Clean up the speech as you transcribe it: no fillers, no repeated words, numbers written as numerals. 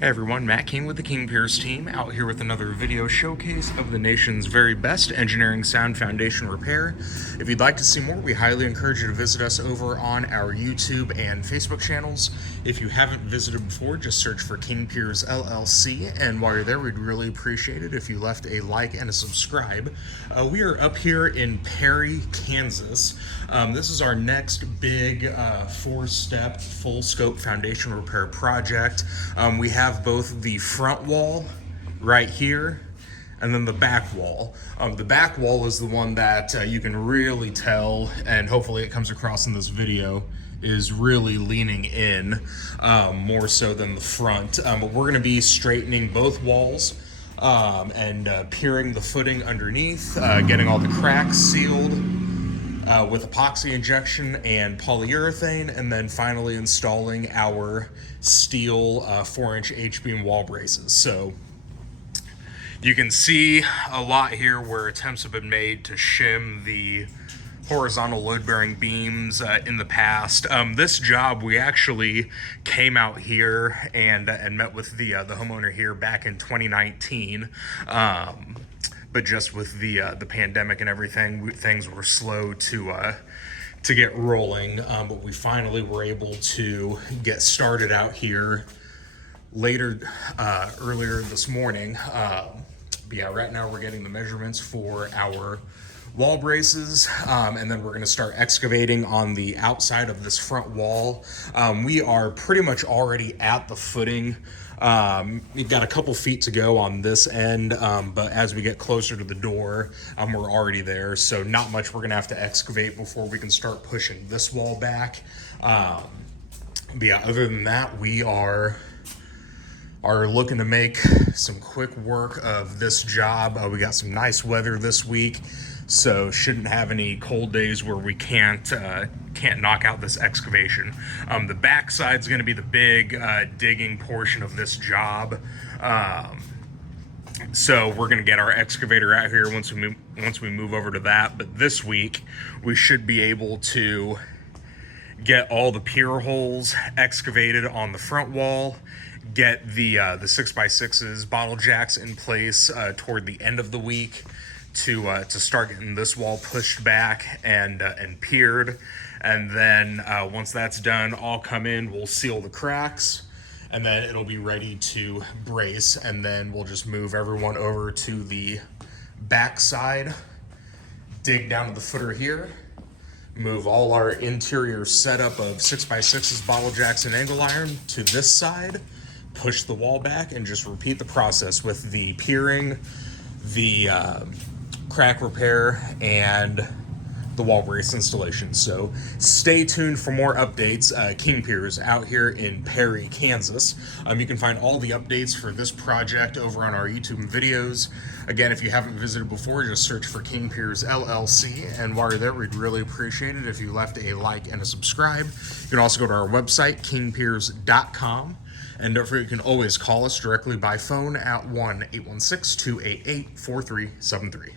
Hey everyone, Matt King with the King Piers team, out here with another video showcase of the nation's very best engineering sound foundation repair. If you'd like to see more, we highly encourage you to visit us over on our YouTube and Facebook channels. If you haven't visited before, just search for King Piers LLC, and while you're there, we'd really appreciate it if you left a like and a subscribe. We are up here in Perry, Kansas. This is our next big four-step full scope foundation repair project. We have both the front wall right here and then the back wall. The back wall is the one that you can really tell, and hopefully it comes across in this video, is really leaning in more so than the front. But we're gonna be straightening both walls and piering the footing underneath, getting all the cracks sealed with epoxy injection and polyurethane, and then finally installing our steel 4-inch H-beam wall braces. So you can see a lot here where attempts have been made to shim the horizontal load-bearing beams in the past. This job, we actually came out here and met with the homeowner here back in 2019. But just with the pandemic and everything, things were slow to get rolling. But we finally were able to get started out here earlier this morning. But yeah, right now we're getting the measurements for our wall braces, and then we're going to start excavating on the outside of this front wall. We are pretty much already at the footing. We've got a couple feet to go on this end, but as we get closer to the door, we're already there, so not much we're gonna have to excavate before we can start pushing this wall back. But yeah, other than that, we are looking to make some quick work of this job. We got some nice weather this week, so shouldn't have any cold days where we can't knock out this excavation. The back side's going to be the big digging portion of this job. So we're going to get our excavator out here once we move over to that. But this week we should be able to get all the pier holes excavated on the front wall, get the 6x6s bottle jacks in place toward the end of the week to start getting this wall pushed back and piered. And then once that's done, I'll come in, we'll seal the cracks, and then it'll be ready to brace, and then we'll just move everyone over to the back side, dig down to the footer here, move all our interior setup of 6x6s, bottle jacks, and angle iron to this side, push the wall back, and just repeat the process with the piering, the crack repair, and the wall brace installation. So stay tuned for more updates. King Piers out here in Perry, Kansas. You can find all the updates for this project over on our YouTube videos. Again, if you haven't visited before, just search for King Piers LLC, and while you're there, we'd really appreciate it if you left a like and a subscribe. You can also go to our website, kingpiers.com. And don't forget, you can always call us directly by phone at 1-816-288-4373.